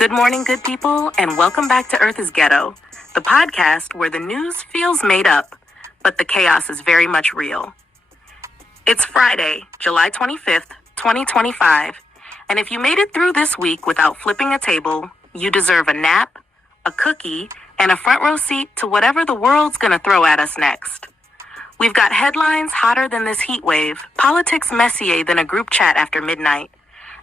Good morning, good people, and welcome back to Earth is Ghetto, the podcast where the news feels made up, but the chaos is very much real. It's Friday, July 25th, 2025, and if you made it through this week without flipping a table, you deserve a nap, a cookie, and a front row seat to whatever the world's gonna throw at us next. We've got headlines hotter than this heat wave, politics messier than a group chat after midnight,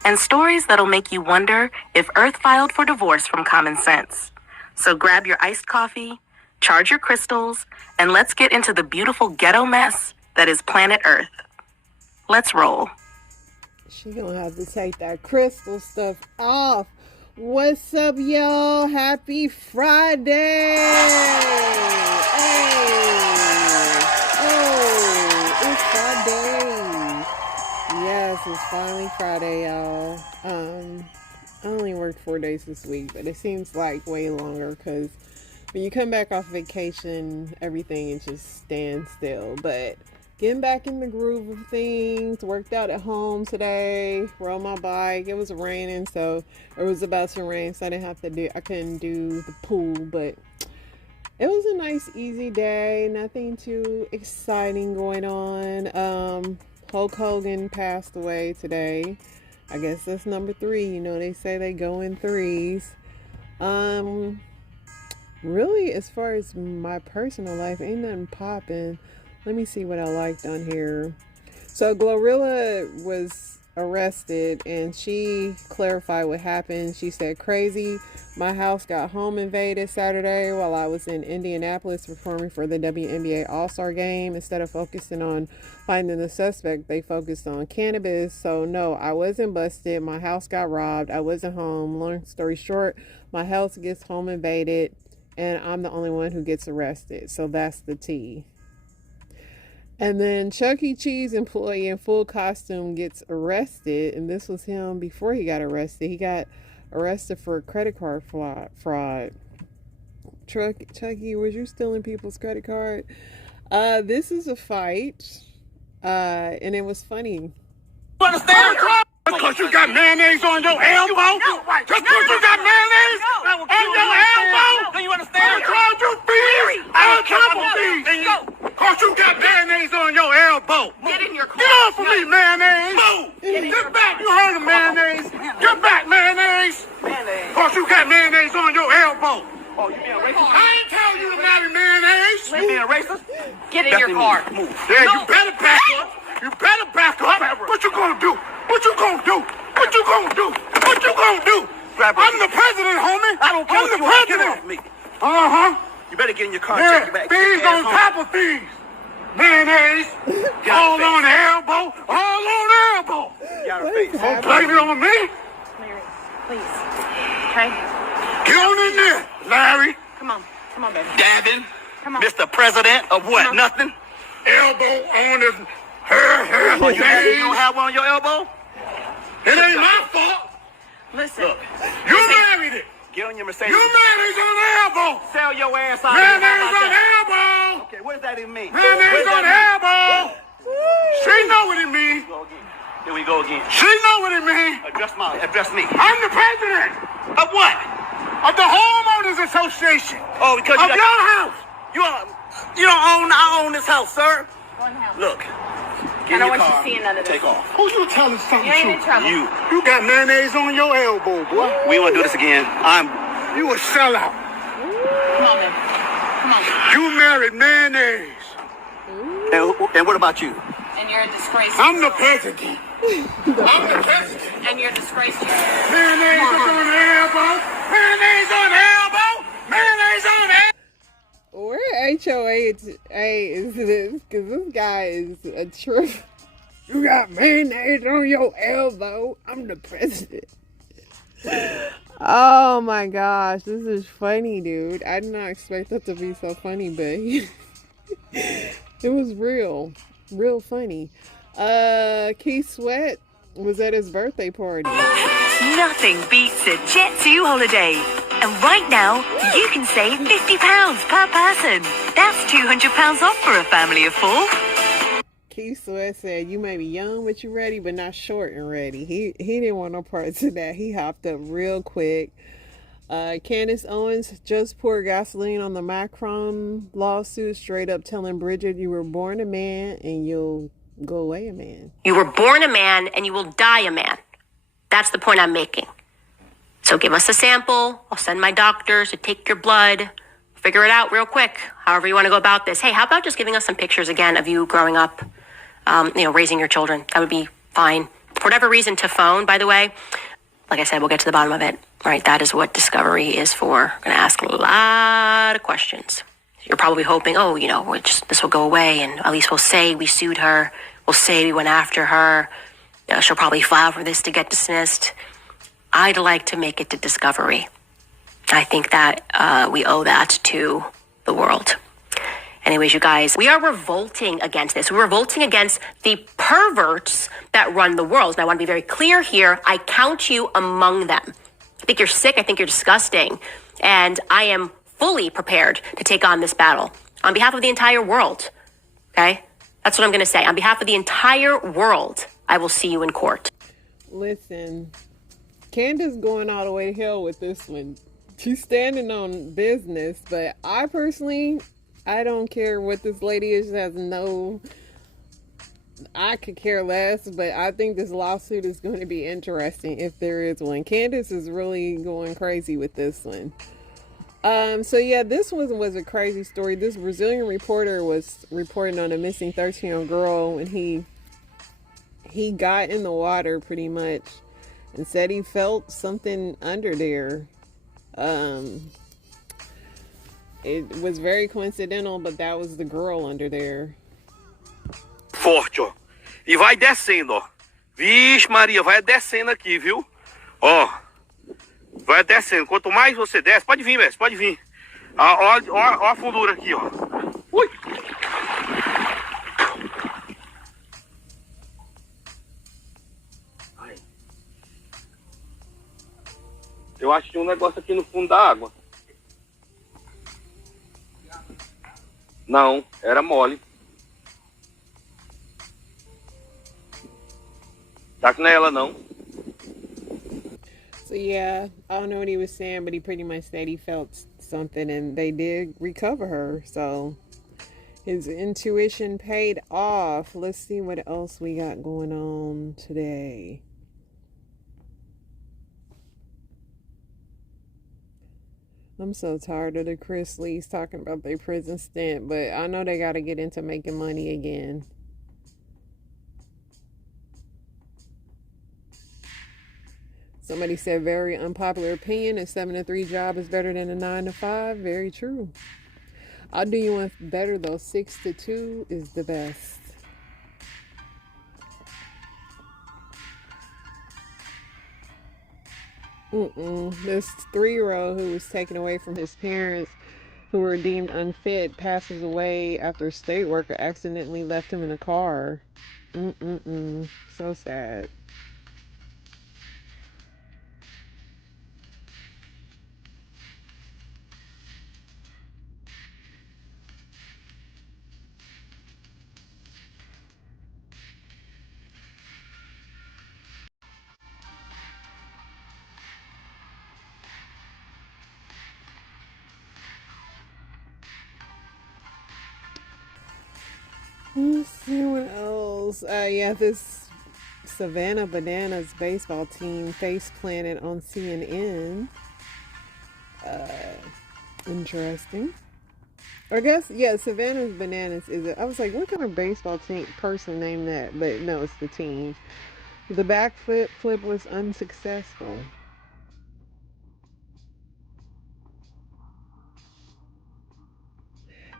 and stories that'll make you wonder if Earth filed for divorce from common sense. So grab your iced coffee, charge your crystals, and let's get into the beautiful ghetto mess that is planet Earth. Let's roll. She gonna have to take that crystal stuff off. What's up, y'all? Happy Friday! Hey! Oh, it's Friday. Yes, it's finally Friday, y'all. I only worked 4 days this week, but it seems like way longer because when you come back off vacation, everything is just stand still. But getting back in the groove of things, worked out at home today, rode my bike. It was raining, so it was about to rain, so I couldn't do the pool, but it was a nice, easy day. Nothing too exciting going on. Hulk Hogan passed away today. I guess that's number 3. You know, they say they go in threes. Really, as far as my personal life, ain't nothing popping. Let me see what I liked on here. So Glorilla was arrested and she clarified what happened. She said, "Crazy. My house got home invaded Saturday while I was in Indianapolis performing for the WNBA All-Star game. Instead of focusing on finding the suspect, they focused on cannabis. So no, I wasn't busted. My house got robbed. I wasn't home. Long story short, my house gets home invaded and I'm the only one who gets arrested. So that's the tea." And then Chuck E. Cheese employee in full costume gets arrested. And this was him before he got arrested. He got arrested for credit card fraud. Chucky, was you stealing people's credit card? This is a fight. And it was funny. You understand? Because you got mayonnaise on your elbow? Just because you got mayonnaise on your elbow? Do you understand? I called you fees. I couple fees. Because you got mayonnaise on your elbow. Get in your car. Get off of me, mayonnaise. Move. Get back. You heard of mayonnaise. Get back, mayonnaise. Because you got mayonnaise on your elbow. Oh, you being racist? I ain't telling you to marry mayonnaise. You being racist? Get in your car. Move. Yeah, you better back up. You better back up. What you gonna do? What you gonna do? What you gonna do? What you gonna do? I'm the president, homie. I don't care what you want. Get off me. Uh-huh. You better get in your car. Check your back. Fees on top of fees. Mayonnaise. All on the elbow. All on the elbow. Got her face. Don't blame it on me. Larry, please. Okay? Get on in there, Larry. Come on, baby. Davin. Come on. Mr. President of what? Nothing. Elbow on his hair. Oh, you don't have one on your elbow? It ain't my fault. Listen. Look, you married it. Get on your Mercedes. You mayonnaise on the elbow. Sell your ass out. Mayonnaise on the elbow. Okay, what does that even mean? Mayonnaise on the elbow. She know what it means. Here we go again. She know what it means. Address me. I'm the president. Of what? Of the homeowners association. Oh, because of your house. You don't own. I own this house, sir. Look. I don't want you seeing none of this. Take off. Who you telling something You ain't in to? trouble. You got mayonnaise on your elbow, boy. We want to do this again. You a sellout. Come on, baby. Come on. You married mayonnaise. And what about you? And you're a disgrace. I'm the president. I'm the president. And you're a disgrace to Mayonnaise on the elbow. Mayonnaise on the elbow. Mayonnaise on the elbow. Where HOA is this? Because this guy is a trip. You got mayonnaise on your elbow. I'm the president. Oh my gosh, this is funny, dude. I did not expect that to be so funny, but it was real funny. Keith Sweat was at his birthday party. Nothing beats a Jet2 holiday. And right now, you can save £50 per person. That's £200 off for a family of 4. Keith Sweat said, "You may be young, but you ready, but not short and ready." He didn't want no parts of that. He hopped up real quick. Candace Owens just poured gasoline on the Macron lawsuit, straight up telling Bridget, you were born a man and you'll go away a man. You were born a man and you will die a man. That's the point I'm making. So give us a sample. I'll send my doctors to take your blood. Figure it out real quick, however you want to go about this. Hey, how about just giving us some pictures again of you growing up, raising your children? That would be fine. For whatever reason, to phone, by the way, like I said, we'll get to the bottom of it. Right, that is what Discovery is for. I'm going to ask a lot of questions. You're probably hoping, this will go away, and at least we'll say we sued her. We'll say we went after her. She'll probably file for this to get dismissed. I'd like to make it to Discovery. I think that we owe that to the world. Anyways, you guys, we are revolting against this. We're revolting against the perverts that run the world. And I want to be very clear here. I count you among them. I think you're sick. I think you're disgusting. And I am fully prepared to take on this battle on behalf of the entire world. Okay? That's what I'm going to say. On behalf of the entire world, I will see you in court. Listen, Candace going all the way to hell with this one. She's standing on business, but I personally, I don't care what this lady is. I could care less, but I think this lawsuit is going to be interesting if there is one. Candace is really going crazy with this one. So yeah, this one was a crazy story. This Brazilian reporter was reporting on a missing 13-year-old girl, and he got in the water pretty much and said he felt something under there. It was very coincidental, but that was the girl under there. Forte, ó. E vai descendo, ó. Vixe, Maria, vai descendo aqui, viu? Ó. Vai descendo. Quanto mais você desce, pode vir, Messi, pode vir. Ó a fundura aqui, ó. Ui! Eu acho que tinha um negócio aqui no fundo da água. Não, era mole. Tá que não é ela, não. So yeah, I don't know what he was saying, but he pretty much said he felt something, and they did recover her. So his intuition paid off. Let's see what else we got going on today. I'm so tired of the Chris Lees talking about their prison stint, but I know they got to get into making money again. Somebody said, very unpopular opinion, a 7-to-3 job is better than a 9-to-5. Very true. I'll do you one better though. 6-to-2 is the best. This 3-year-old who was taken away from his parents, who were deemed unfit, passes away after a state worker accidentally left him in a car. So sad. Let's see what else. Yeah, this Savannah Bananas baseball team face planted on CNN. Interesting. I guess, yeah, Savannah's Bananas is it. I was like, what kind of baseball team person named that? But no, it's the team. The backflip was unsuccessful.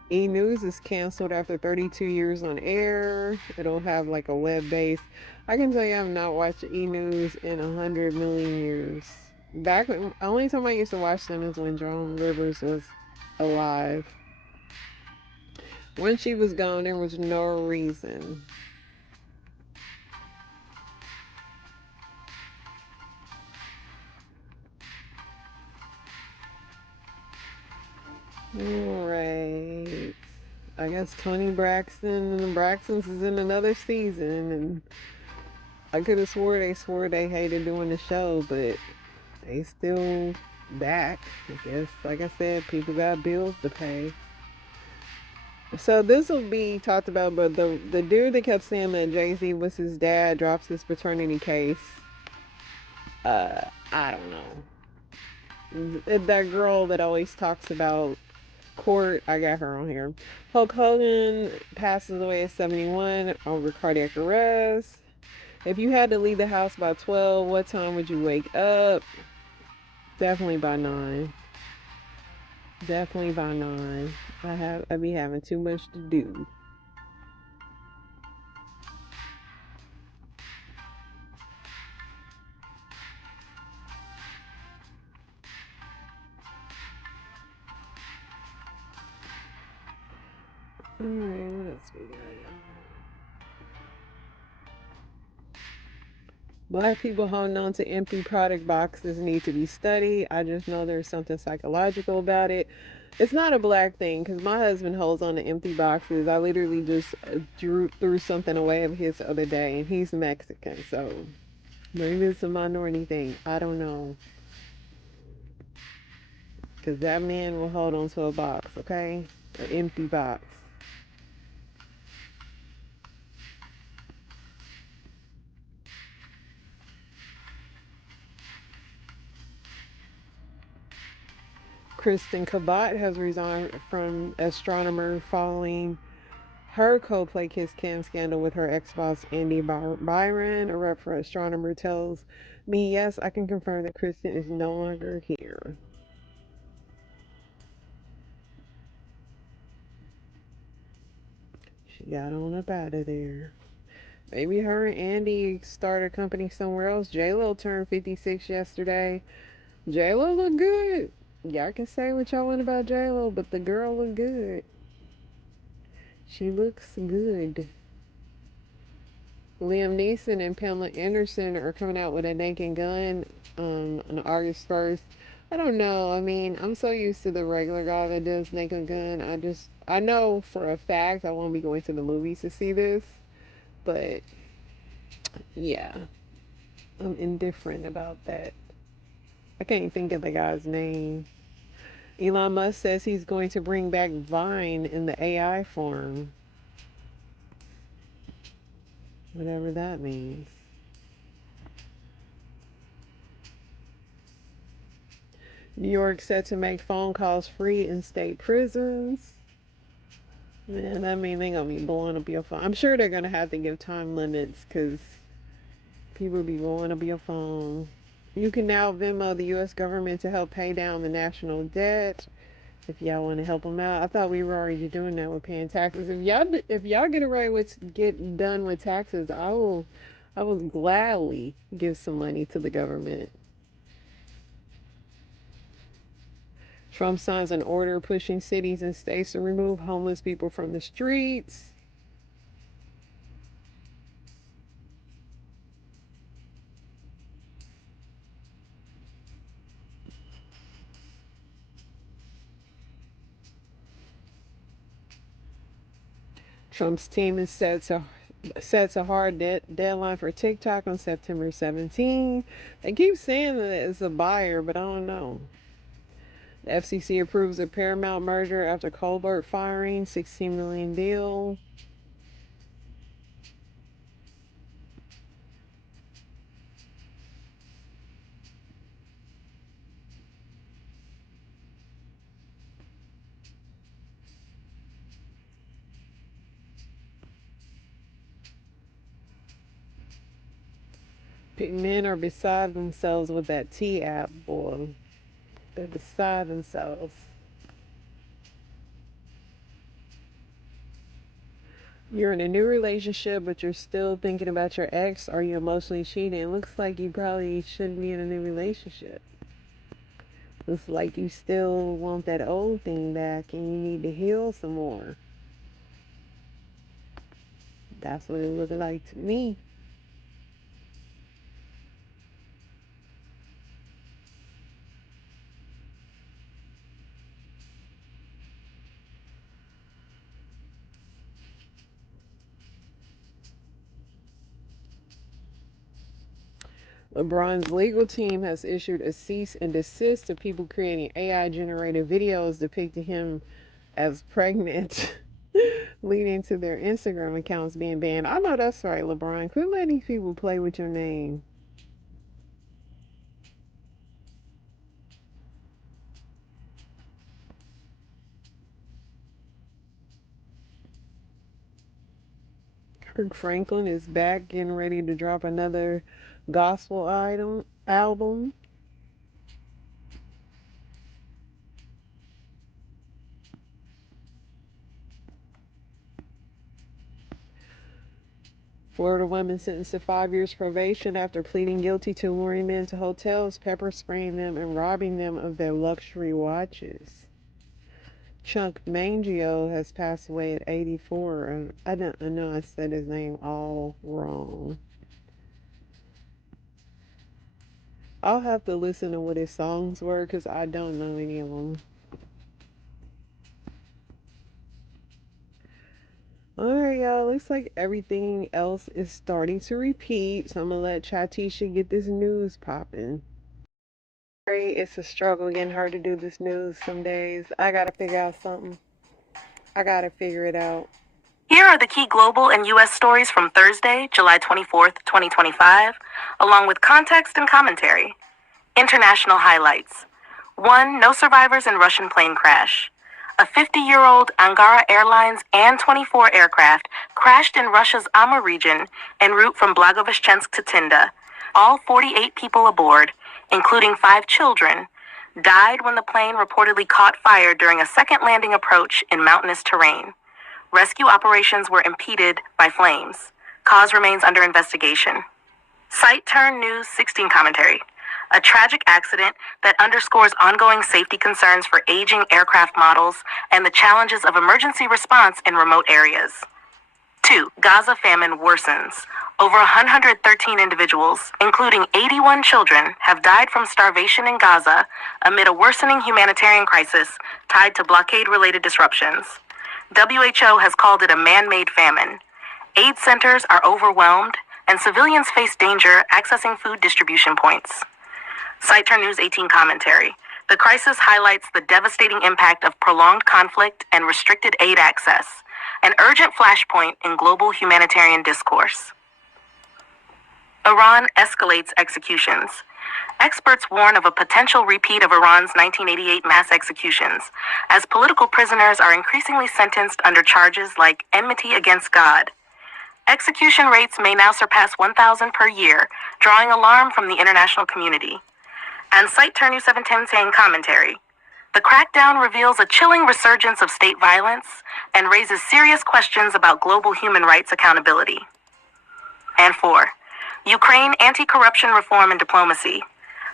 E-News is canceled after 32 years on air. It'll have like a web base. I can tell you I've not watched E-News in 100 million years. Only time I used to watch them is when Joan Rivers was alive. When she was gone, there was no reason. Alright. I guess Tony Braxton and the Braxtons is in another season, and I could have swore they hated doing the show, but they still back. I guess, like I said, people got bills to pay. So this will be talked about, but the dude that kept saying that Jay-Z was his dad drops his paternity case. I don't know. That girl that always talks about court, I got her on here. Hulk Hogan passes away at 71 over cardiac arrest. If you had to leave the house by 12, what time would you wake up? Definitely by 9. Definitely by 9. I'd be having too much to do. Alright, what else we got? Black people holding on to empty product boxes need to be studied. I just know there's something psychological about it. It's not a black thing because my husband holds on to empty boxes. I literally just threw something away of his the other day, and he's Mexican, so maybe it's a minority thing. I don't know. Because that man will hold on to a box, okay? An empty box. Kristen Cabot has resigned from astronomer following her Coldplay Kiss Cam scandal with her ex-boss Andy Byron. A rep for astronomer tells me, yes, I can confirm that Kristen is no longer here. She got on up out of there. Maybe her and Andy start a company somewhere else. J-Lo turned 56 yesterday. J-Lo look good. Y'all can say what y'all want about J-Lo, but the girl look good. She looks good. Liam Neeson and Pamela Anderson are coming out with a Naked Gun on August 1st. I don't know. I mean, I'm so used to the regular guy that does Naked Gun. I know for a fact I won't be going to the movies to see this. But, yeah, I'm indifferent about that. I can't think of the guy's name. Elon Musk says he's going to bring back Vine in the AI form. Whatever that means. New York set to make phone calls free in state prisons. Man, that means they're going to be blowing up your phone. I'm sure they're going to have to give time limits because people be blowing up your phone. You can now Venmo the U.S. government to help pay down the national debt. If y'all want to help them out, I thought we were already doing that with paying taxes. If y'all get away with get done with taxes, I will gladly give some money to the government. Trump signs an order pushing cities and states to remove homeless people from the streets. Trump's team is sets a hard deadline for TikTok on September 17. They keep saying that it's a buyer, but I don't know. The FCC approves a Paramount merger after Colbert firing, $16 million deal. Men are beside themselves with that T app, boy. They're beside themselves. You're in a new relationship, but you're still thinking about your ex. Are you emotionally cheating? It looks like you probably shouldn't be in a new relationship. Looks like you still want that old thing back and you need to heal some more. That's what it looked like to me. LeBron's legal team has issued a cease and desist to people creating AI generated videos depicting him as pregnant, leading to their Instagram accounts being banned. I know that's right, LeBron. Quit letting people play with your name. Kirk Franklin is back, getting ready to drop another gospel album. Florida woman sentenced to 5 years probation after pleading guilty to luring men to hotels, pepper spraying them, and robbing them of their luxury watches. Chuck Mangio has passed away at 84. I know I said his name all wrong. I'll have to listen to what his songs were because I don't know any of them. Alright, y'all. Looks like everything else is starting to repeat. So I'm going to let Chatisha get this news popping. It's a struggle getting hard to do this news some days. I got to figure out something. I got to figure it out. Here are the key global and U.S. stories from Thursday, July 24th, 2025, along with context and commentary. International highlights. 1. No survivors in Russian plane crash. A 50-year-old Angara Airlines An-24 aircraft crashed in Russia's Amur region en route from Blagoveshchensk to Tinda. All 48 people aboard, including 5 children, died when the plane reportedly caught fire during a second landing approach in mountainous terrain. Rescue operations were impeded by flames. Cause remains under investigation. Site Turn News 16 commentary. A tragic accident that underscores ongoing safety concerns for aging aircraft models and the challenges of emergency response in remote areas. 2. Gaza famine worsens. Over 113 individuals, including 81 children, have died from starvation in Gaza amid a worsening humanitarian crisis tied to blockade-related disruptions. WHO has called it a man-made famine. Aid centers are overwhelmed, and civilians face danger accessing food distribution points. Site Turn News 18 commentary. The crisis highlights the devastating impact of prolonged conflict and restricted aid access, an urgent flashpoint in global humanitarian discourse. Iran escalates executions. Experts warn of a potential repeat of Iran's 1988 mass executions, as political prisoners are increasingly sentenced under charges like enmity against God. Execution rates may now surpass 1,000 per year, drawing alarm from the international community. And Site Turn News 710 saying commentary. The crackdown reveals a chilling resurgence of state violence and raises serious questions about global human rights accountability. And 4. Ukraine anti-corruption reform and diplomacy.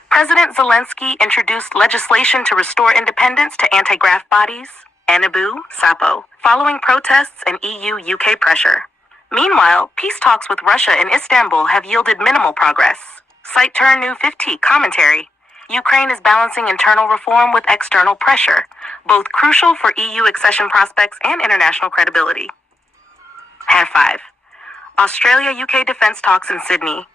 President Zelensky introduced legislation to restore independence to anti-graft bodies, ANABU, SAPO, following protests and EU-UK pressure. Meanwhile, peace talks with Russia and Istanbul have yielded minimal progress. Site Turn New 50 commentary. Ukraine is balancing internal reform with external pressure, both crucial for EU accession prospects and international credibility. And 5. Australia-UK defense talks in Sydney.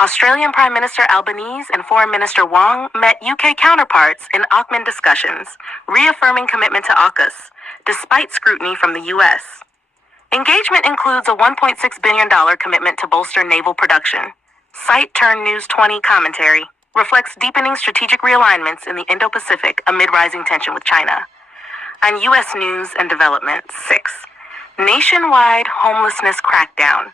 Australian Prime Minister Albanese and Foreign Minister Wong met UK counterparts in Auckland discussions, reaffirming commitment to AUKUS, despite scrutiny from the US. Engagement includes a $1.6 billion commitment to bolster naval production. Site Turn News 20 commentary reflects deepening strategic realignments in the Indo-Pacific amid rising tension with China. On U.S. news and development, 6. Nationwide homelessness crackdown.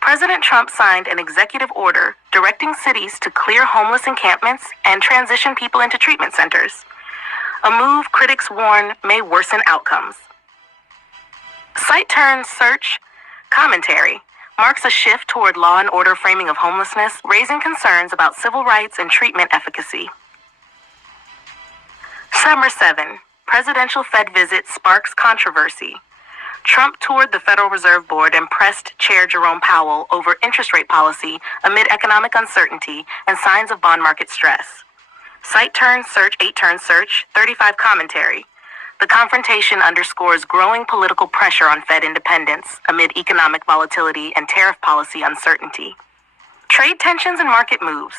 President Trump signed an executive order directing cities to clear homeless encampments and transition people into treatment centers. A move critics warn may worsen outcomes. Site Turn Search commentary marks a shift toward law and order framing of homelessness, raising concerns about civil rights and treatment efficacy. Summer 7. Presidential Fed visit sparks controversy. Trump toured the Federal Reserve Board and pressed Chair Jerome Powell over interest rate policy amid economic uncertainty and signs of bond market stress. Site Turn Search 8 Turn Search 35 commentary. The confrontation underscores growing political pressure on Fed independence amid economic volatility and tariff policy uncertainty. Trade tensions and market moves.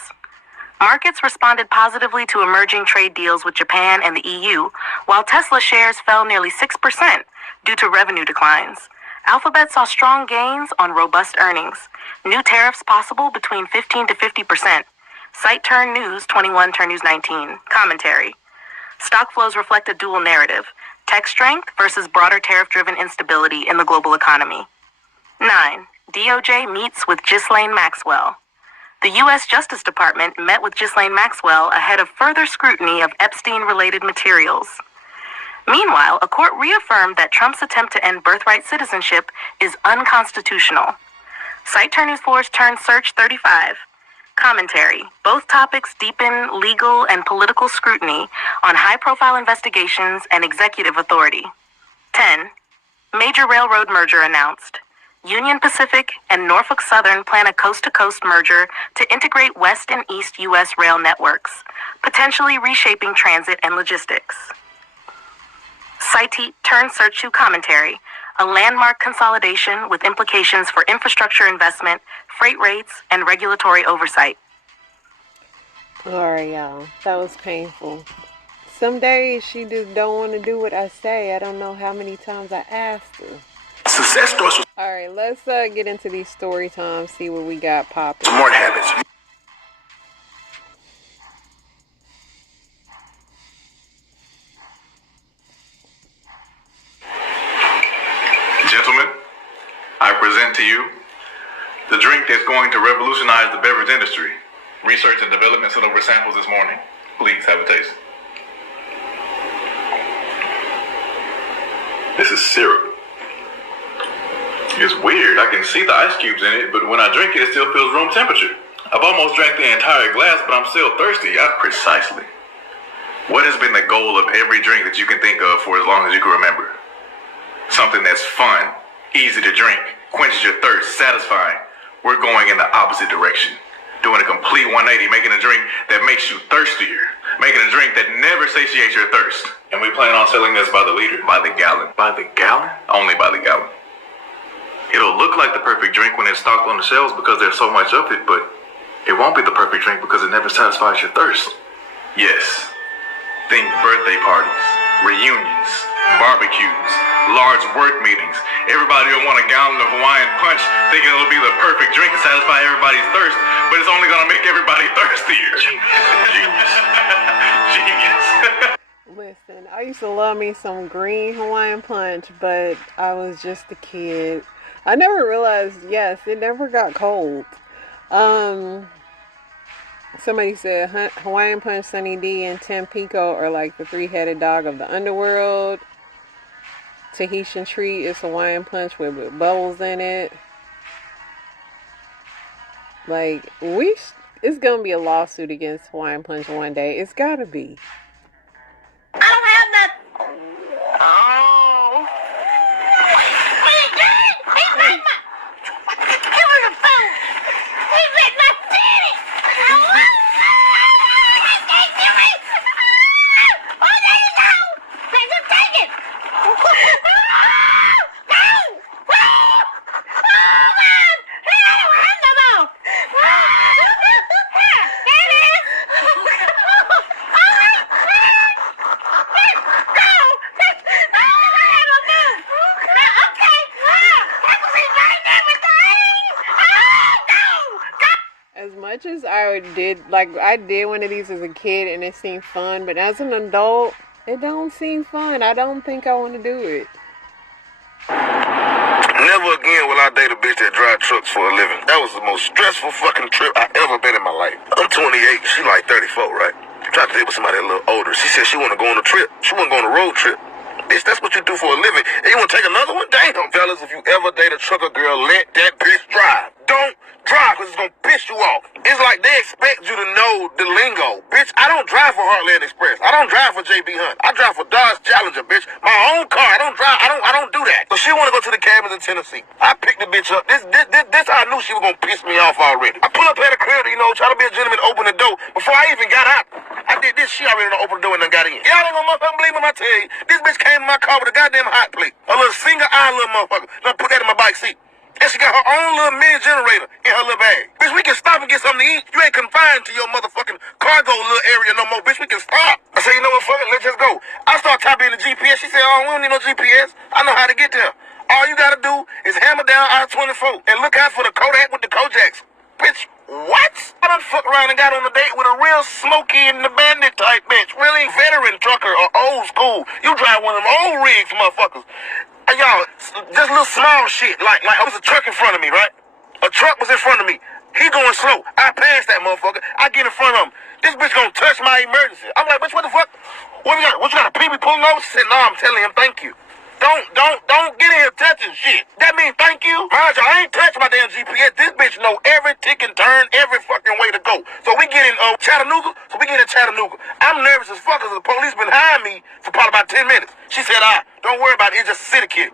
Markets responded positively to emerging trade deals with Japan and the EU, while Tesla shares fell nearly 6% due to revenue declines. Alphabet saw strong gains on robust earnings. New tariffs possible between 15 to 50%. Site Turn News 21, Turn News 19. Commentary. Stock flows reflect a dual narrative. Tech strength versus broader tariff-driven instability in the global economy. 9. DOJ meets with Ghislaine Maxwell. The U.S. Justice Department met with Ghislaine Maxwell ahead of further scrutiny of Epstein-related materials. Meanwhile, a court reaffirmed that Trump's attempt to end birthright citizenship is unconstitutional. Site Turn News 4's Turn Search 35. Commentary. Both topics deepen legal and political scrutiny on high-profile investigations and executive authority. 10. Major railroad merger announced. Union Pacific and Norfolk Southern plan a coast-to-coast merger to integrate West and East U.S. rail networks, potentially reshaping transit and logistics. Site Turn Search 2 Commentary. A landmark consolidation with implications for infrastructure investment, freight rates, and regulatory oversight. Alright, y'all. That was painful. Some days she just don't want to do what I say. I don't know how many times I asked her. Success starts with Alright, let's get into these story times, see what we got popping. smart habits. Gentlemen, I present to you the drink that's going to revolutionize the beverage industry. Research and development sent over samples this morning. Please have a taste. This is syrup. It's weird. I can see the ice cubes in it, but when I drink it, it still feels room temperature. I've almost drank the entire glass, but I'm still thirsty. Precisely. What has been the goal of every drink that you can think of for as long as you can remember? Something that's fun, easy to drink, quenches your thirst, satisfying. We're going in the opposite direction. Doing a complete 180, making a drink that makes you thirstier. Making a drink that never satiates your thirst. And we plan on selling this by the liter, by the gallon. By the gallon? Only by the gallon. It'll look like the perfect drink when it's stocked on the shelves because there's so much of it, but it won't be the perfect drink because it never satisfies your thirst. Yes. Think birthday parties, reunions, barbecues, large work meetings. Everybody will want a gallon of Hawaiian Punch thinking it'll be the perfect drink to satisfy everybody's thirst, but it's only gonna make everybody thirstier. Genius. Genius. Listen, I used to love me some green Hawaiian Punch, but I was just a kid. I never realized, yes, it never got cold. Somebody said Hawaiian Punch, Sunny D, and Tampico are like the three-headed dog of the underworld. Tahitian Treat is Hawaiian Punch with bubbles in it. Like, it's gonna be a lawsuit against Hawaiian Punch one day. It's gotta be. I don't have nothing. Oh. He's not my... Give her the phone. He's at my titty. Oh, there you go. Just take it. As much as I did one of these as a kid and it seemed fun, but as an adult, it don't seem fun. I don't think I want to do it. Never again will I date a bitch that drive trucks for a living. That was the most stressful fucking trip I ever been in my life. I'm 28, she like 34, right? Tried to date with somebody a little older. She said she want to go on a trip. She want to go on a road trip. Bitch, that's what you do for a living. And you want to take another one? Damn. Fellas, if you ever date a trucker girl, let that bitch drive. Don't drive, because it's going to piss you off. It's like they expect you to know the lingo. Bitch, I don't drive for Heartland Express. I don't drive for JB Hunt. I drive for Dodge Challenger, bitch. My own car. I don't drive. I don't do that. So she want to go to the cabins in Tennessee. I picked the bitch up. This I knew she was going to piss me off already. I pull up at the crib, try to be a gentleman, open the door. Before I even got out, I did this. She already done opened the door and done got in. Y'all ain't gonna motherfucking believe me when I tell you. This bitch came in my car with a goddamn hot plate. A little single eye little motherfucker. Done put that in my bike seat. And she got her own little mini generator in her little bag. Bitch, we can stop and get something to eat. You ain't confined to your motherfucking cargo little area no more, bitch. We can stop. I said, you know what, fuck it, let's just go. I start typing in the GPS. She said, oh, we don't need no GPS. I know how to get there. All you gotta do is hammer down I-24 and look out for the Kodak with the Kojaks. Bitch, what? I done fucked around and got on a date with a real Smokey and the Bandit type bitch. Really veteran trucker or old school. You drive one of them old rigs, motherfuckers. And y'all, just little small shit. Like there was a truck in front of me, right? A truck was in front of me. He going slow. I passed that motherfucker. I get in front of him. This bitch gonna touch my emergency. I'm like, bitch, what the fuck? What you got a PB pulling over? She said, no, I'm telling him thank you. Don't get in here touching shit. That means thank you. Mind you, I ain't touched my damn GPS. This bitch know every tick and turn, every fucking way to go. So we get in Chattanooga. I'm nervous as fuck because the police been behind me for probably about 10 minutes. She said, don't worry about it. It's just a city kid.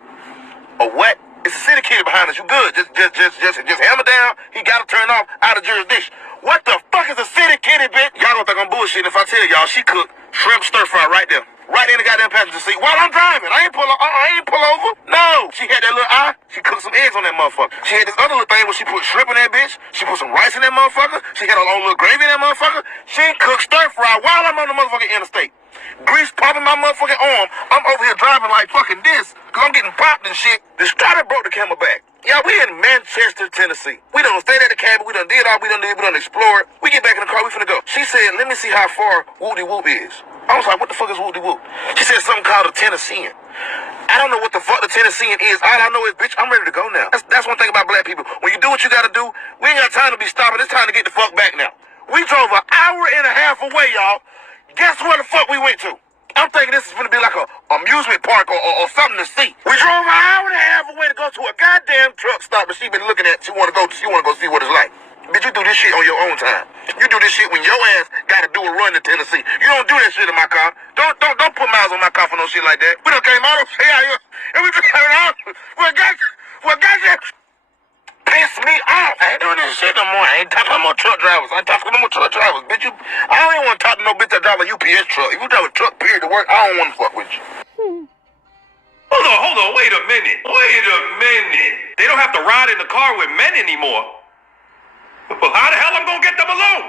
A what? It's a city kid behind us. You good. Just hammer down. He got to turn off out of jurisdiction. What the fuck is a city kitty, bitch? Y'all don't think I'm bullshitting if I tell y'all she cooked shrimp stir fry right there. Right in the goddamn passenger seat while I'm driving. I ain't pull over. No. She had that little eye. She cooked some eggs on that motherfucker. She had this other little thing where she put shrimp in that bitch. She put some rice in that motherfucker. She had her own little gravy in that motherfucker. She cooked stir fry while I'm on the motherfucking interstate. Grease popping my motherfucking arm. I'm over here driving like fucking this because I'm getting popped and shit. The strider broke the camelback. Yeah, we in Manchester, Tennessee. We done stayed at the cabin. We done did all we done explored. We get back in the car. We finna go. She said, let me see how far Woody Whoop is. I was like, what the fuck is Woody Whoop? She said something called a Tennessean. I don't know what the fuck the Tennessean is. All I know is, bitch, I'm ready to go now. That's one thing about black people. When you do what you gotta do, we ain't got time to be stopping. It's time to get the fuck back now. We drove an hour and a half away, y'all. Guess where the fuck we went to? I'm thinking this is gonna be like a amusement park or something to see. We drove an hour and a half away to go to a goddamn truck stop that she been looking at. She wanna go see what it's like. Bitch, you do this shit on your own time. You do this shit when your ass gotta do a run to Tennessee. You don't do that shit in my car. Don't put miles on my car for no shit like that. We done came out here and we just came out. What got that piss me off? I ain't doing this shit no more. I ain't talking to no more truck drivers. Bitch, I don't even want to talk to no bitch that drive a UPS truck. If you drive a truck period to work, I don't want to fuck with you. Hold on, wait a minute. They don't have to ride in the car with men anymore. Well, how the hell I'm gonna get them alone?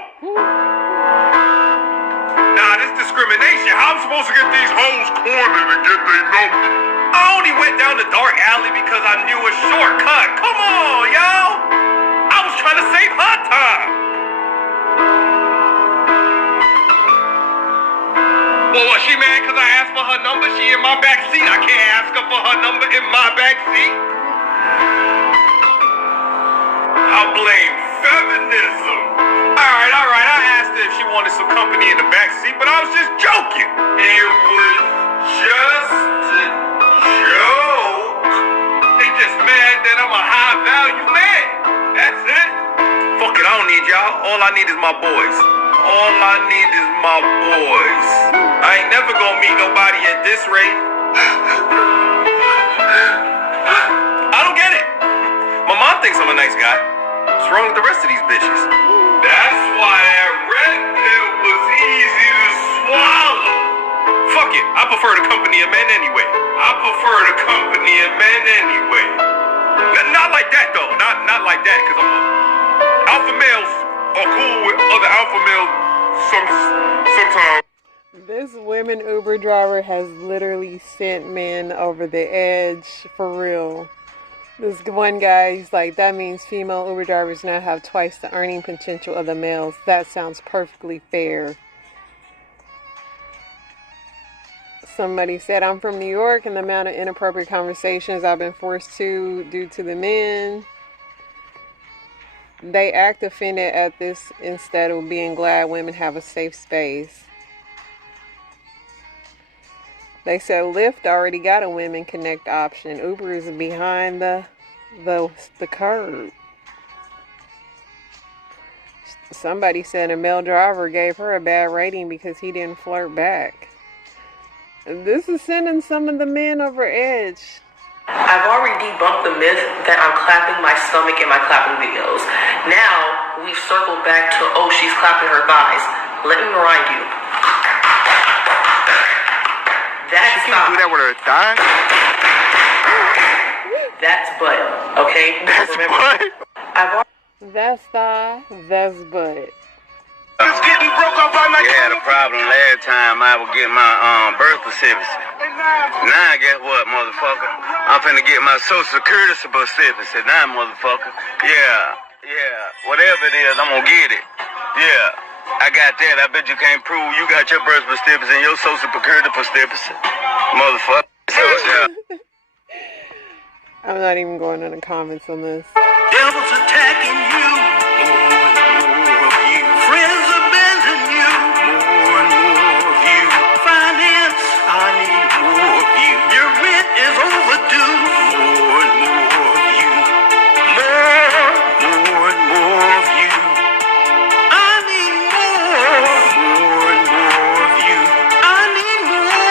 Nah, this discrimination. How I'm supposed to get these hoes cornered and get their number? I only went down the dark alley because I knew a shortcut. Come on, y'all. I was trying to save her time. Well, what, she mad because I asked for her number? She in my back seat. I can't ask her for her number in my back seat. I blame feminism. All right. I asked her if she wanted some company in the backseat, but I was just joking. It was just a joke. They just mad that I'm a high-value man. That's it. Fuck it, I don't need y'all. All I need is my boys. I ain't never gonna meet nobody at this rate. I don't get it. My mom thinks I'm a nice guy. What's wrong with the rest of these bitches? That's why that red pill was easy to swallow. Fuck it, I prefer the company of men anyway. Not like that though, not like that, because alpha males are cool with other alpha males sometimes. This women Uber driver has literally sent men over the edge for real. This one guy, he's like, that means female Uber drivers now have twice the earning potential of the males. That sounds perfectly fair. Somebody said, I'm from New York, and the amount of inappropriate conversations I've been forced to due to the men. They act offended at this instead of being glad women have a safe space. They said Lyft already got a Women Connect option. Uber is behind the curve. Somebody said a male driver gave her a bad rating because he didn't flirt back. This is sending some of the men over edge. I've already debunked the myth that I'm clapping my stomach in my clapping videos. Now, we've circled back to, oh, she's clapping her thighs. Let me remind you. That's She can't do that with her thighs. That's butt. Okay? That's what? That's thigh, that's butt. It's getting broke up by You had a problem last time I was getting my birth certificate. Now guess what, motherfucker? I'm finna get my social security certificate now, motherfucker. Yeah. Whatever it is, I'm gonna get it. Yeah. I got that. I bet you can't prove you got your birth certificate and your social security certificate. Motherfucker. I'm not even going in the comments on this. Devil's attacking you. More of you. Friends abandon you. More and more of you. Finance, I need more of you. Your rent is overdue. More and more of you. More and more of you. I need more and more of you. I need more.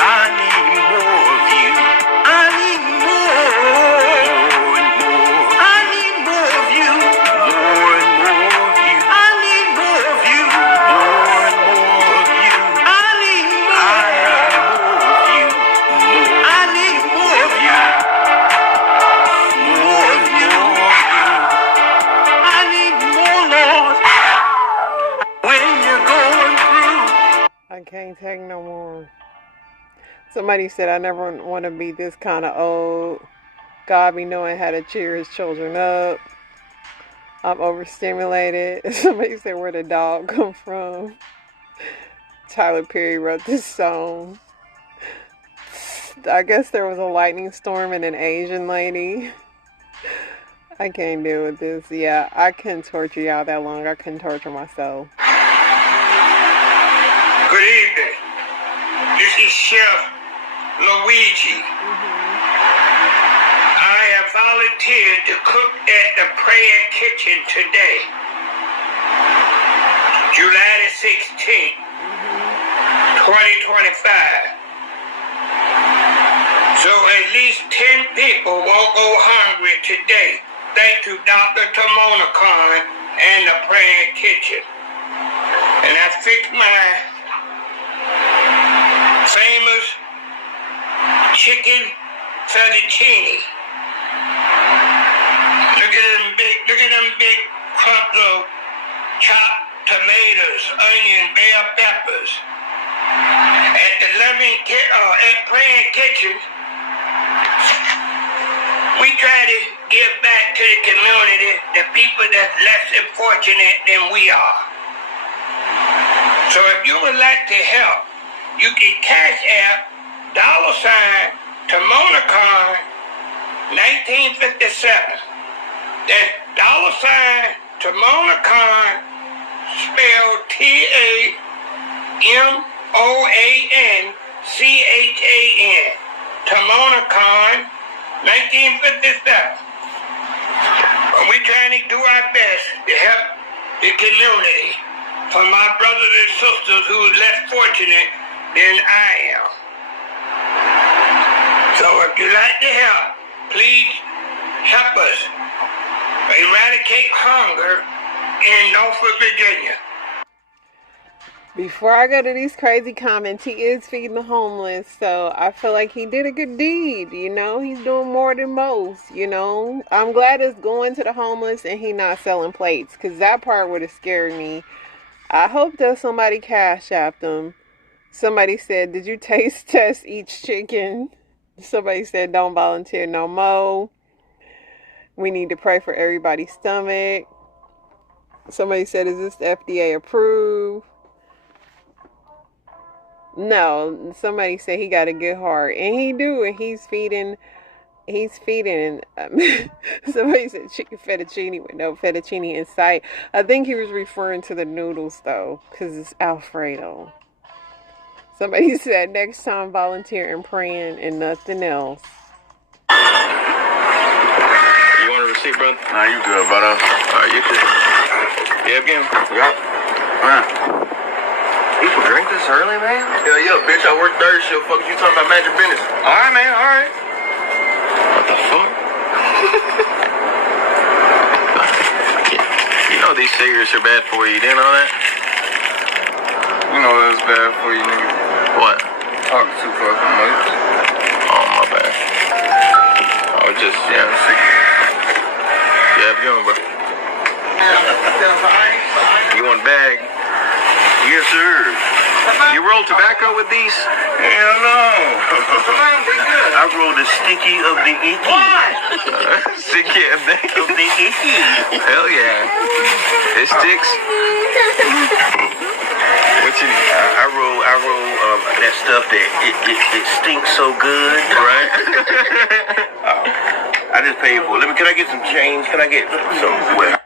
I need more of you. I need more and more. I need more of you. More and more of you. I need more of you. More and more of you. I need more of you. I need more of you. More and more of you. I need more, Lord. When you're going through. I can't take no more. Somebody said I never want to be this kind of old. God be knowing how to cheer his children up. I'm overstimulated. Somebody said where the dog come from. Tyler Perry wrote this song. I guess there was a lightning storm and an Asian lady. I can't deal with this. Yeah, I couldn't torture y'all that long. I couldn't torture myself. Good evening. This is Chef Luigi. I have volunteered to cook at the Prayer Kitchen today, July the 16th, 2025. So at least 10 people won't go hungry today. Thank you, Dr. Tamona Khan and the Prayer Kitchen. And I fixed my famous chicken fettuccine. Look at them big clumps of chopped tomatoes, onion, bell peppers. At the at Prayer Kitchen, we try to give back to the community, the people that's less fortunate than we are. So if you would like to help, you can cash app $ Tamona Khan 1957. That's $ Tamona Khan, spelled TAMOANCHAN. Tamona Khan 1957. And we're trying to do our best to help the community for my brothers and sisters who's less fortunate than I am. So if you'd like to help, please help us eradicate hunger in Norfolk, Virginia. Before I go to these crazy comments, he is feeding the homeless, so I feel like he did a good deed, you know? He's doing more than most, you know? I'm glad it's going to the homeless and he not selling plates, because that part would have scared me. I hope that somebody cash apped him. Somebody said, did you taste test each chicken? Somebody said, don't volunteer no more. We need to pray for everybody's stomach. Somebody said, is this FDA approved? No, somebody said he got a good heart, and he do, and he's feeding, somebody said chicken fettuccine with no fettuccine in sight. I think he was referring to the noodles, though, because it's Alfredo. Somebody said, next time volunteer and praying and nothing else. You want a receipt, brother? Nah, you good, brother. Alright, you good. Yeah, again. Yep. People drink this early, man? Hell yeah, bitch, I work third shift. Fuck you talking about magic business. Alright, man, alright. What the fuck? You know these cigarettes are bad for you. You didn't know that? You know it's bad for you, nigga. What? Talking too fucking much. Oh, my bad. Oh, just, yeah. Yeah, have you bro? You want a bag? Yes, sir. You roll tobacco with these? Hell no. I roll the sticky of the icky. Sticky of the icky. Hell yeah. It sticks. What you need? I roll that stuff that it stinks so good. Right? I just paid for it. Can I get some change? Can I get some? Well,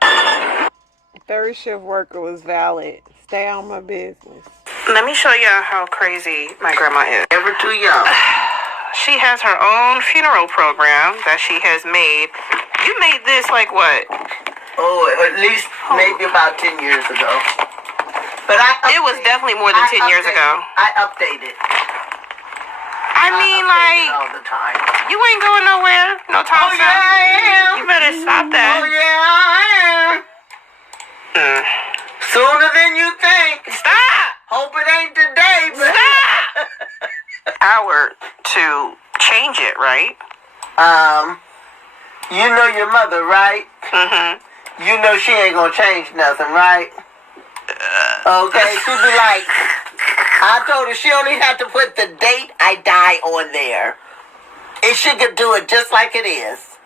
Third shift worker was valid. Stay on my business. Let me show you how crazy my grandma is. never too young. She has her own funeral program that she has made. You made this like what? Oh, at least maybe about 10 years ago. But it was definitely more than 10 years ago. I updated. I mean, like, all the time. you ain't going nowhere. No time. Oh, yeah, I am. You better stop that. Oh, yeah, I am. Sooner than you think. Stop! Hope it ain't today, but... Stop! Hour to change it, right? You know your mother, right? Mm-hmm. You know she ain't gonna change nothing, right? Okay, she be like, I told her she only had to put the date I die on there. And she could do it just like it is.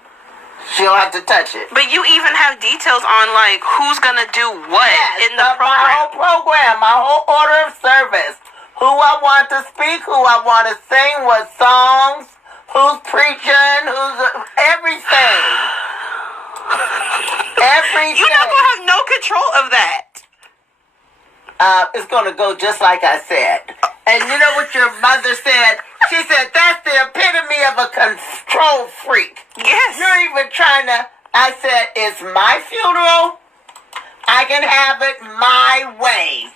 She don't have to touch it. But you even have details on, like, who's gonna do what in the My program. whole program, my whole order of service. Who I want to speak, who I want to sing, what songs, who's preaching, who's... everything. Everything. You're not gonna have no control of that. It's gonna go just like I said. And you know what your mother said? She said, that's the epitome of a control freak. Yes. You're even trying to... I said, it's my funeral. I can have it my way.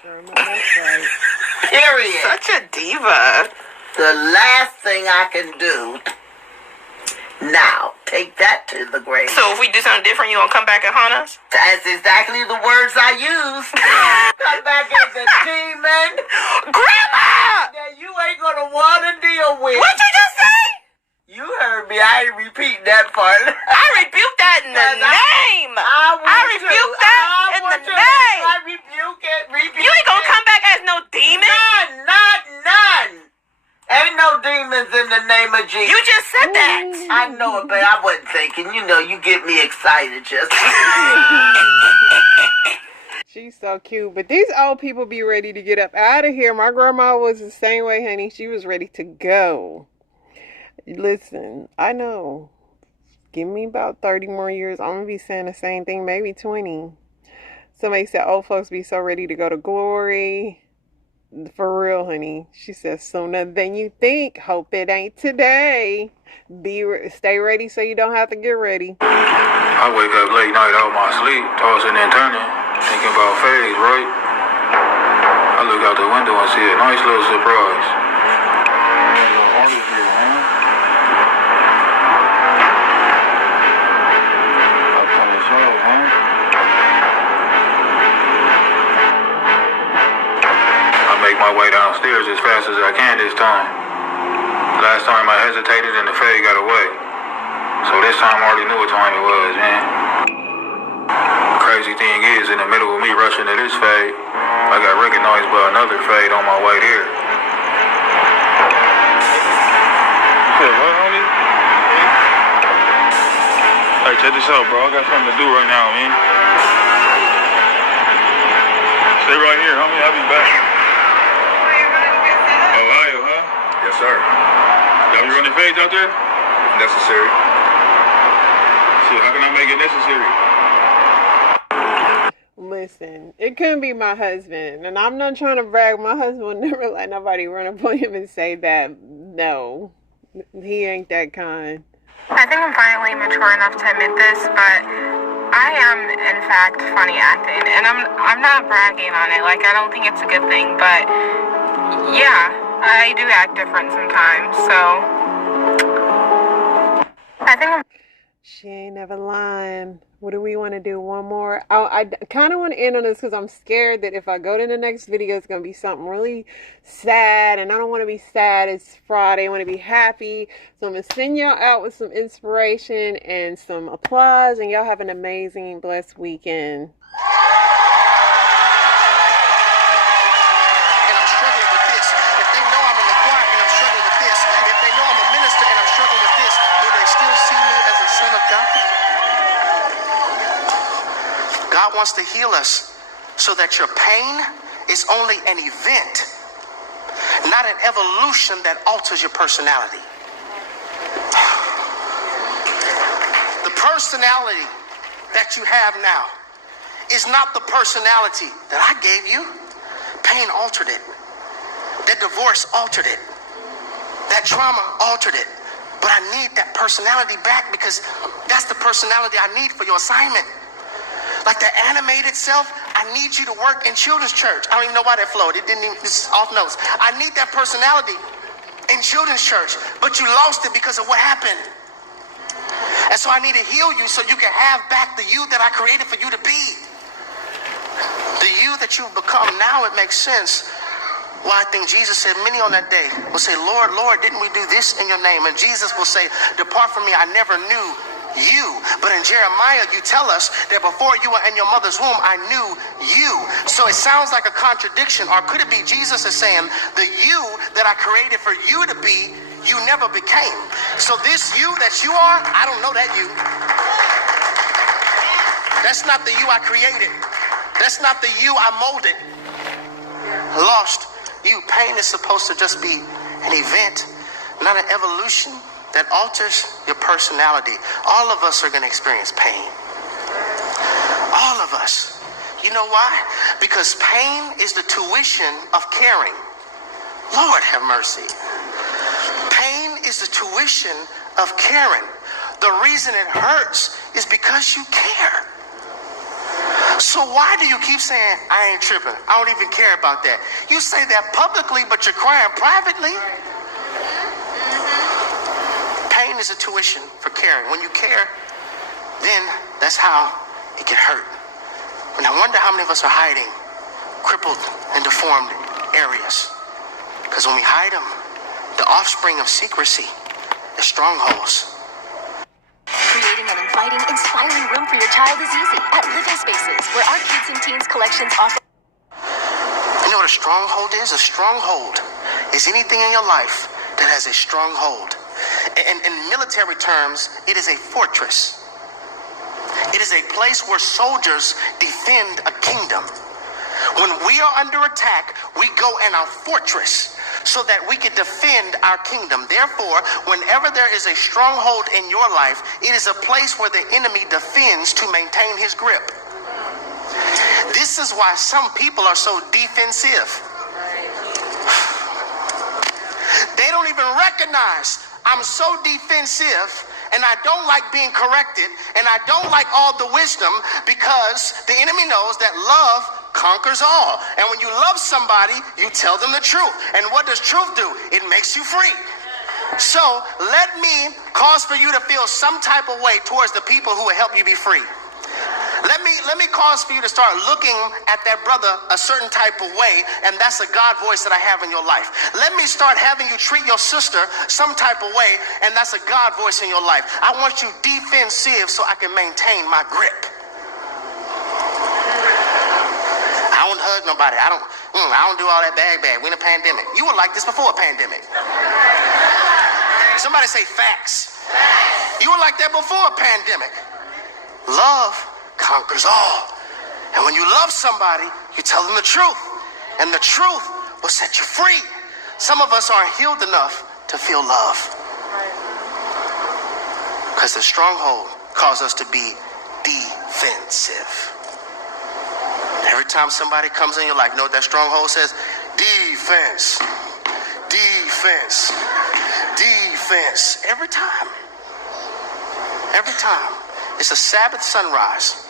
Period. Such a diva. The last thing I can do... Now, take that to the grave. So if we do something different, you gonna come back and haunt us? That's exactly the words I used. Come back as a demon. Grandma! That you ain't gonna want to deal with. What'd you just say? You heard me. I ain't repeat that part. I rebuke that in the name. I rebuke that in the name. I rebuke it. You ain't gonna come back as no demon. None. Ain't no demons in the name of Jesus. You just said that. I know it, but I wasn't thinking. You know, you get me excited just. She's so cute. But these old people be ready to get up out of here. My grandma was the same way, honey. She was ready to go. Listen, I know. Give me about 30 more years. I'm going to be saying the same thing. Maybe 20. Somebody said old folks be so ready to go to glory. For real, honey. She says sooner than you think. Hope it ain't today. Stay ready so you don't have to get ready. I wake up late night out my sleep, tossing and turning, thinking about Faze, right? I look out the window and see a nice little surprise. My way downstairs as fast as I can this time. Last time I hesitated and the fade got away. So this time I already knew what time it was, man. Crazy thing is, in the middle of me rushing to this fade, I got recognized by another fade on my way there. You said what, homie? Hey, check this out, bro. I got something to do right now, man. Stay right here, homie. I'll be back. Yes, sir. Y'all be running fades out there? If necessary. Shit, how can I make it necessary? Listen, it couldn't be my husband. And I'm not trying to brag. My husband would never let nobody run up on him and say that. No. He ain't that kind. I think I'm finally mature enough to admit this, but I am, in fact, funny acting. And I'm not bragging on it. Like, I don't think it's a good thing, but yeah. I do act different sometimes, so I think she ain't never lying. What do we want to do? One more? I kind of want to end on this because I'm scared that if I go to the next video, it's going to be something really sad. And I don't want to be sad. It's Friday. I want to be happy. So I'm going to send y'all out with some inspiration and some applause. And y'all have an amazing, blessed weekend. God wants to heal us so that your pain is only an event, not an evolution that alters your personality. The personality that you have now is not the personality that I gave you. Pain altered it. That divorce altered it. That trauma altered it. But I need that personality back because that's the personality I need for your assignment. Like the animated self, I need you to work in children's church. I don't even know why that flowed. It's off notes. I need that personality in children's church, but you lost it because of what happened. And so I need to heal you so you can have back the you that I created for you to be. The you that you've become. Now it makes sense why I think Jesus said, many on that day will say, Lord, Lord, didn't we do this in your name? And Jesus will say, depart from me, I never knew you. But in Jeremiah, you tell us that before you were in your mother's womb, I knew you. So it sounds like a contradiction. Or could it be Jesus is saying, the you that I created for you to be, you never became. So this you that you are, I don't know that you. That's not the you I created. That's not the you I molded. Lost you. Pain is supposed to just be an event, not an evolution that alters your personality. All of us are going to experience pain. All of us. You know why? Because pain is the tuition of caring. Lord have mercy. Pain is the tuition of caring. The reason it hurts is because you care. So why do you keep saying, I ain't tripping, I don't even care about that? You say that publicly, but you're crying privately? Pain is a tuition for caring. When you care, then that's how it can hurt. And I wonder how many of us are hiding crippled and deformed areas. Because when we hide them, the offspring of secrecy is strongholds. Creating an inviting, inspiring room for your child is easy at Living Spaces, where our kids and teens collections offer. You know what a stronghold is? A stronghold is anything in your life that has a stronghold. In military terms, it is a fortress. It is a place where soldiers defend a kingdom. When we are under attack, we go in our fortress so that we can defend our kingdom. Therefore, whenever there is a stronghold in your life, it is a place where the enemy defends to maintain his grip. This is why some people are so defensive. They don't even recognize I'm so defensive, and I don't like being corrected, and I don't like all the wisdom, because the enemy knows that love conquers all. And when you love somebody, you tell them the truth. And what does truth do? It makes you free. So let me cause for you to feel some type of way towards the people who will help you be free. Let me cause for you to start looking at that brother a certain type of way, and that's a God voice that I have in your life. Let me start having you treat your sister some type of way, and that's a God voice in your life. I want you defensive so I can maintain my grip. I don't hug nobody. I don't do all that bag. We in a pandemic. You were like this before a pandemic. Somebody say facts. You were like that before a pandemic. Love conquers all. And when you love somebody, you tell them the truth. And the truth will set you free. Some of us aren't healed enough to feel love. Because the stronghold causes us to be defensive. Every time somebody comes in your life, know what that stronghold says? Defense. Defense. Defense. Every time. Every time. It's a Sabbath sunrise.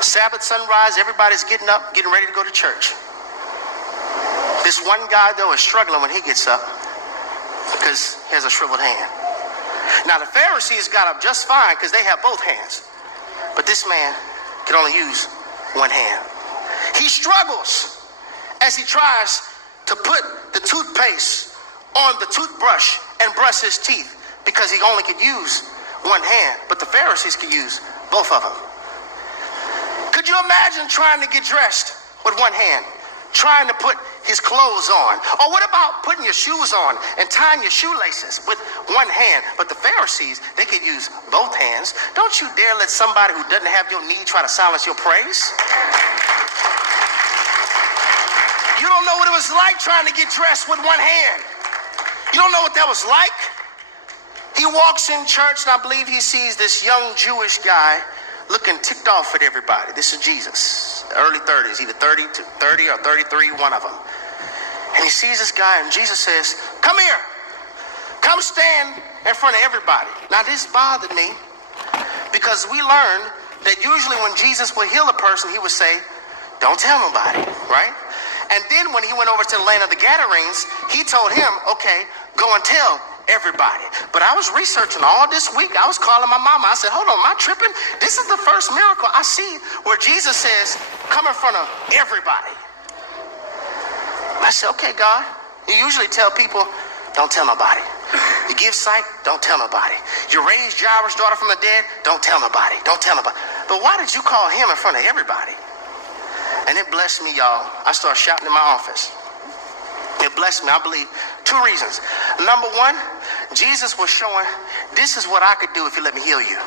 Sabbath sunrise, everybody's getting up, getting ready to go to church. This one guy, though, is struggling when he gets up because he has a shriveled hand. Now, the Pharisees got up just fine because they have both hands. but this man can only use one hand. He struggles as he tries to put the toothpaste on the toothbrush and brush his teeth because he only could use one hand, but the Pharisees could use both of them. Could you imagine trying to get dressed with one hand, trying to put his clothes on? Or what about putting your shoes on and tying your shoelaces with one hand? But the Pharisees, they could use both hands. Don't you dare let somebody who doesn't have your need try to silence your praise. You don't know what it was like trying to get dressed with one hand. You don't know what that was like. He walks in church, and I believe he sees this young Jewish guy looking ticked off at everybody. This is Jesus, early 30s, either 30 or 33, one of them. And he sees this guy, and Jesus says, come here. Come stand in front of everybody. Now, this bothered me because we learned that usually when Jesus would heal a person, he would say, don't tell nobody, right? And then when he went over to the land of the Gadarenes, he told him, okay, go and tell everybody. But I was researching all this week. I was calling my mama. I said, hold on, am I tripping? This is the first miracle I see where Jesus says, come in front of everybody. I said, okay, God. You usually tell people, don't tell nobody. You give sight, don't tell nobody. You raise Jairus' daughter from the dead, don't tell nobody. Don't tell nobody. But why did you call him in front of everybody? And it blessed me, y'all. I started shouting in my office. It blessed me, I believe, two reasons. Number one, Jesus was showing, this is what I could do if you let me heal you.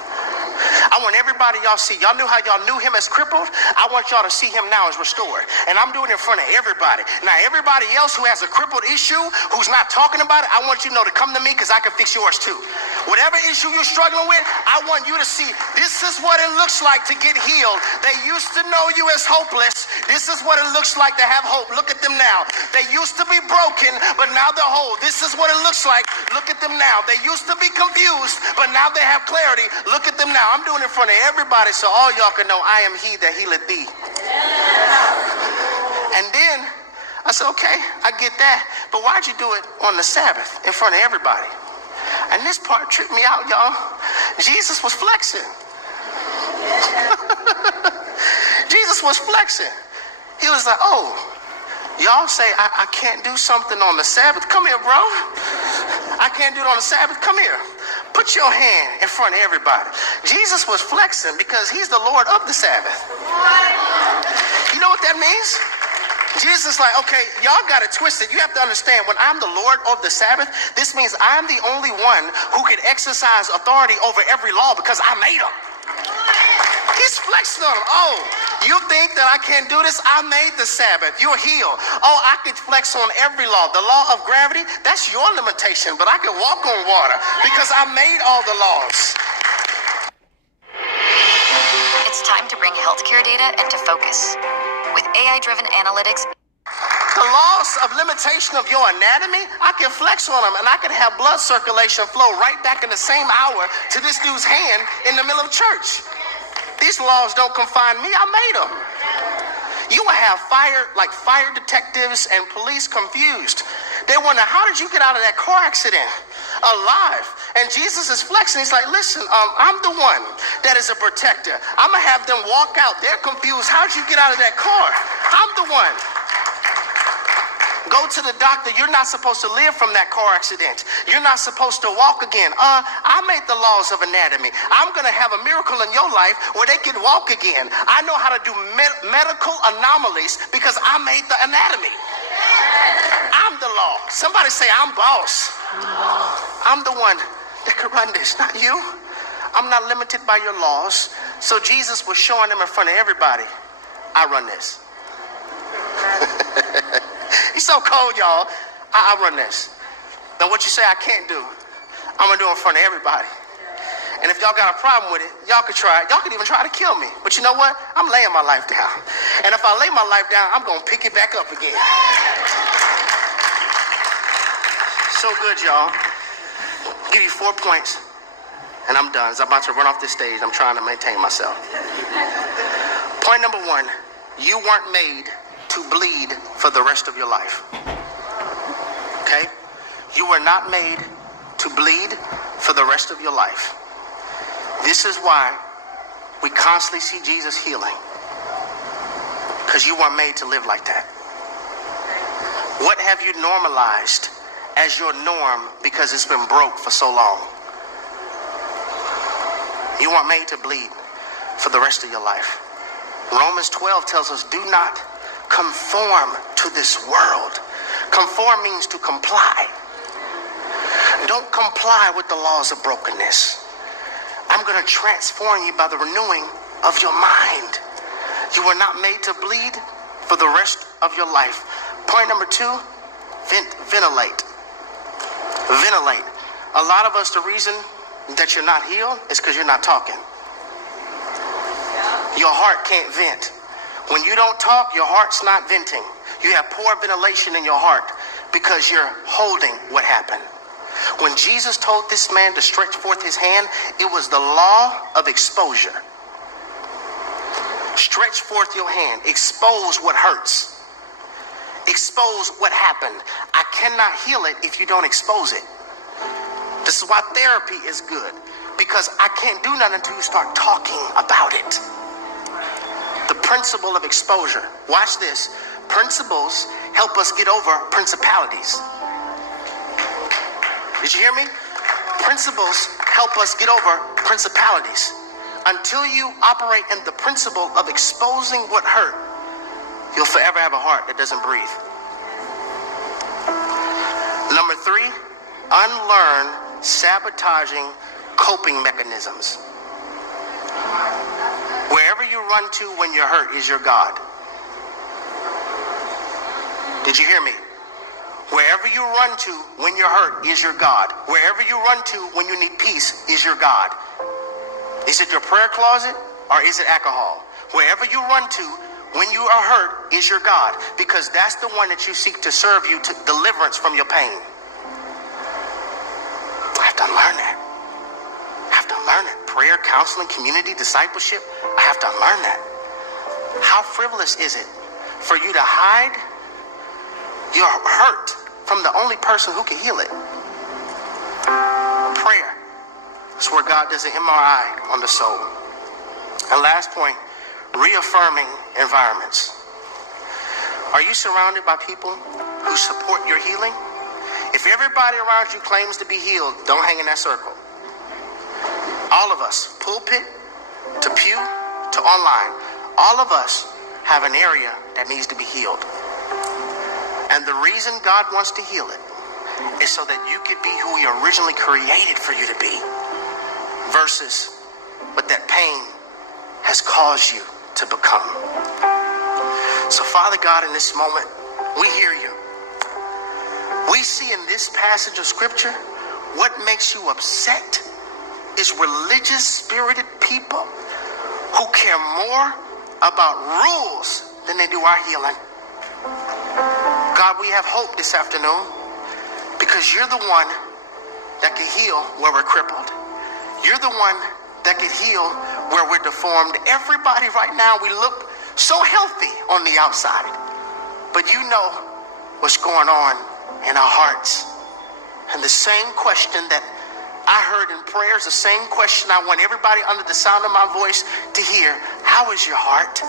I want everybody y'all see. Y'all knew how y'all knew him as crippled. I want y'all to see him now as restored. And I'm doing it in front of everybody. Now, everybody else who has a crippled issue, who's not talking about it, I want you to know to come to me because I can fix yours too. Whatever issue you're struggling with, I want you to see this is what it looks like to get healed. They used to know you as hopeless. This is what it looks like to have hope. Look at them now. They used to be broken, but now they're whole. This is what it looks like. Look at them now. They used to be confused, but now they have clarity. Look at them now. I'm doing it in front of everybody so all y'all can know I am he that healeth thee. And then I said, okay, I get that. But why'd you do it on the Sabbath in front of everybody? And this part tripped me out, y'all. Jesus was flexing. Jesus was flexing. He was like, oh, y'all say I can't do something on the Sabbath? Come here, bro. I can't do it on the Sabbath? Come here. Put your hand in front of everybody. Jesus was flexing because he's the Lord of the Sabbath. You know what that means? Jesus is like, okay, y'all got it twisted. You have to understand, when I'm the Lord of the Sabbath, this means I'm the only one who can exercise authority over every law because I made them. He's flexing on them. Oh, you think that I can't do this? I made the Sabbath. You're healed. Oh, I could flex on every law. The law of gravity, that's your limitation, but I can walk on water because I made all the laws. It's time to bring healthcare data into focus. With AI-driven analytics, the loss of limitation of your anatomy, I can flex on them and I can have blood circulation flow right back in the same hour to this dude's hand in the middle of church. These laws don't confine me, I made them. You will have fire detectives and police confused. They wonder, how did you get out of that car accident alive? And Jesus is flexing. He's like, listen, I'm the one that is a protector. I'm going to have them walk out. They're confused. How did you get out of that car? I'm the one. Go to the doctor. You're not supposed to live from that car accident. You're not supposed to walk again. I made the laws of anatomy. I'm going to have a miracle in your life where they can walk again. I know how to do medical anomalies because I made the anatomy. I'm the law. Somebody say, I'm boss. I'm the one that can run this, not you. I'm not limited by your laws. So Jesus was showing them in front of everybody, I run this. He's so cold, y'all. I run this. Now what you say I can't do, I'm going to do in front of everybody. And if y'all got a problem with it, y'all could try it. Y'all could even try to kill me. But you know what? I'm laying my life down. And if I lay my life down, I'm going to pick it back up again. So good, y'all. Give you 4 points, and I'm done. I'm about to run off this stage. I'm trying to maintain myself. Point number 1, you weren't made to bleed for the rest of your life. Okay? You were not made to bleed for the rest of your life. This is why we constantly see Jesus healing. Because you weren't made to live like that. What have you normalized as your norm because it's been broke for so long? You weren't made to bleed for the rest of your life. Romans 12 tells us, do not conform to this world. Conform means to comply. Don't comply with the laws of brokenness. I'm going to transform you by the renewing of your mind. You were not made to bleed for the rest of your life. Point number 2, ventilate. Ventilate. A lot of us, the reason that you're not healed is because you're not talking. Your heart can't vent. When you don't talk, your heart's not venting. You have poor ventilation in your heart because you're holding what happened. When Jesus told this man to stretch forth his hand, it was the law of exposure. Stretch forth your hand. Expose what hurts. Expose what happened. I cannot heal it if you don't expose it. This is why therapy is good, because I can't do nothing until you start talking about it. The principle of exposure. Watch this. Principles help us get over principalities. Did you hear me? Principles help us get over principalities. Until you operate in the principle of exposing what hurt, you'll forever have a heart that doesn't breathe. Number 3, unlearn sabotaging coping mechanisms. Wherever you run to when you're hurt is your God. Did you hear me? Wherever you run to when you're hurt is your God. Wherever you run to when you need peace is your God. Is it your prayer closet or is it alcohol? Wherever you run to when you are hurt is your God, because that's the one that you seek to serve you to deliverance from your pain. I have to unlearn that. I have to unlearn it. Prayer, counseling, community, discipleship. I have to unlearn that. How frivolous is it for you to hide your hurt from the only person who can heal it? Prayer. It's where God does an MRI on the soul. And last point, reaffirming environments. Are you surrounded by people who support your healing? If everybody around you claims to be healed, don't hang in that circle. All of us, pulpit to pew to online, all of us have an area that needs to be healed. And the reason God wants to heal it is so that you could be who He originally created for you to be, versus what that pain has caused you to become. So Father God, in this moment, we hear you. We see in this passage of scripture, what makes you upset is religious spirited people who care more about rules than they do our healing. God, we have hope this afternoon because you're the one that can heal where we're crippled. You're the one that can heal where we're deformed. Everybody right now, we look so healthy on the outside, but you know what's going on in our hearts. And the same question that I heard in prayers, the same question I want everybody under the sound of my voice to hear: how is your heart?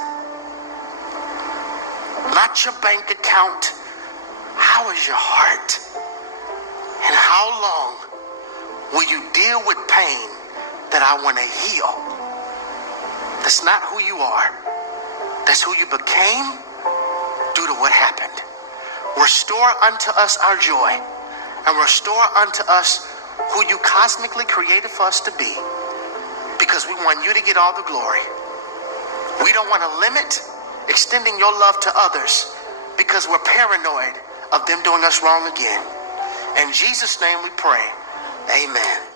Not your bank account. How is your heart? And how long will you deal with pain that I want to heal? That's not who you are. That's who you became due to what happened. Restore unto us our joy, and restore unto us who you cosmically created for us to be, because we want you to get all the glory. We don't want to limit extending your love to others because we're paranoid of them doing us wrong again. In Jesus' name we pray. Amen.